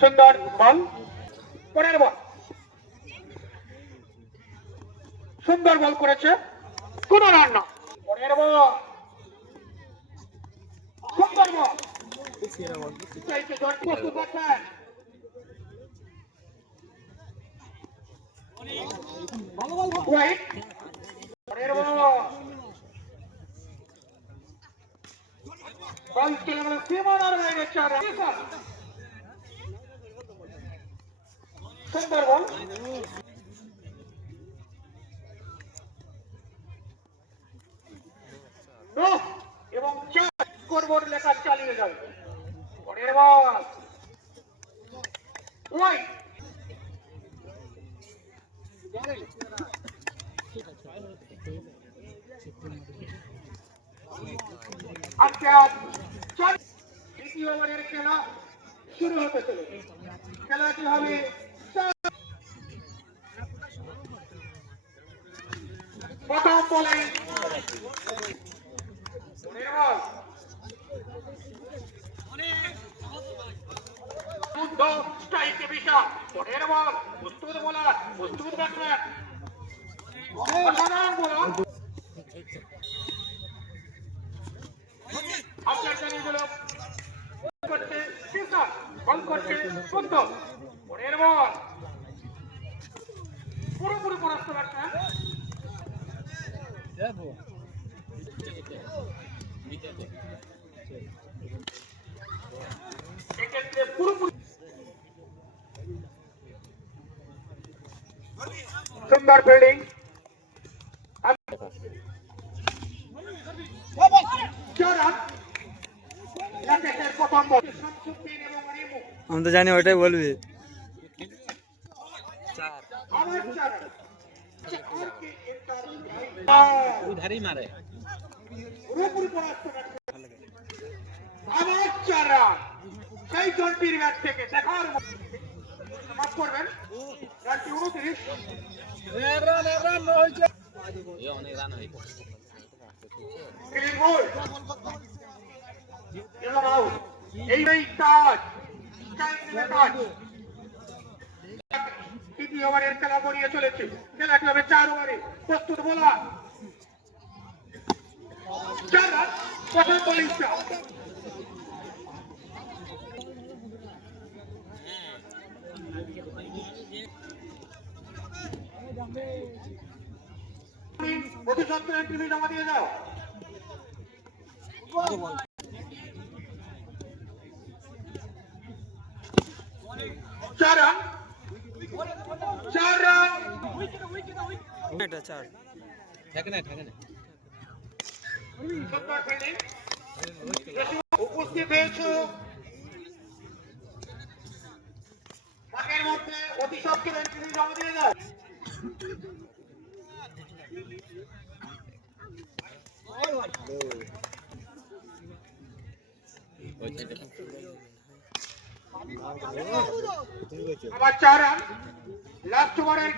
সুন্দর বল, পরের বল, সুন্দর বল করেছে, কোন রান না। পরের বল, সুন্দর বল, প্রস্তুত আছেন। পরের বল, বল চলে গেল সীমানার বাইরে, 4 রান। সুন্দর বল, এবং স্কোরবোর্ড লেখা চালিয়ে যাবে। পরের বল, ওয়াইড, দ্বিতীয় ওভারের খেলা শুরু হতে চলেছে। খেলাটি হবে প্রথম বলে স্ট্রাইকে বিশাল। পরের বল, প্রস্তুত বোলার, প্রস্তুত ব্যাটসম্যান, অসাধারণ বোলার। করছে বিশাল, বল করছে সুন্দর। পরের বল, পুরোপুরি পরাস্ত ব্যাটসম্যান। এক্ষেত্রে পুরোপুরি সুন্দর ফিল্ডিং। আমি তো জানি ওইটাই বলবি। সেই জন্টির ব্যাট থেকে দেখার মাফ করবেন, রানটি 29। তৃতীয় ওভারের খেলা গড়িয়ে চলেছে। খেলাটি হবে 4 ওভারে। প্রস্তুত বোলার, 4 রান, প্রথম বোলিং শট। অতি সত্ত্বর টিভি জমা দিয়ে যাও। 4 রান, 4 রান। উপস্থিত হয়েছে মাঠের মধ্যে, অতি সত্ত্বর টিভি জমা দিয়ে যাও। আবার 4 রান, লাস্ট ওভারের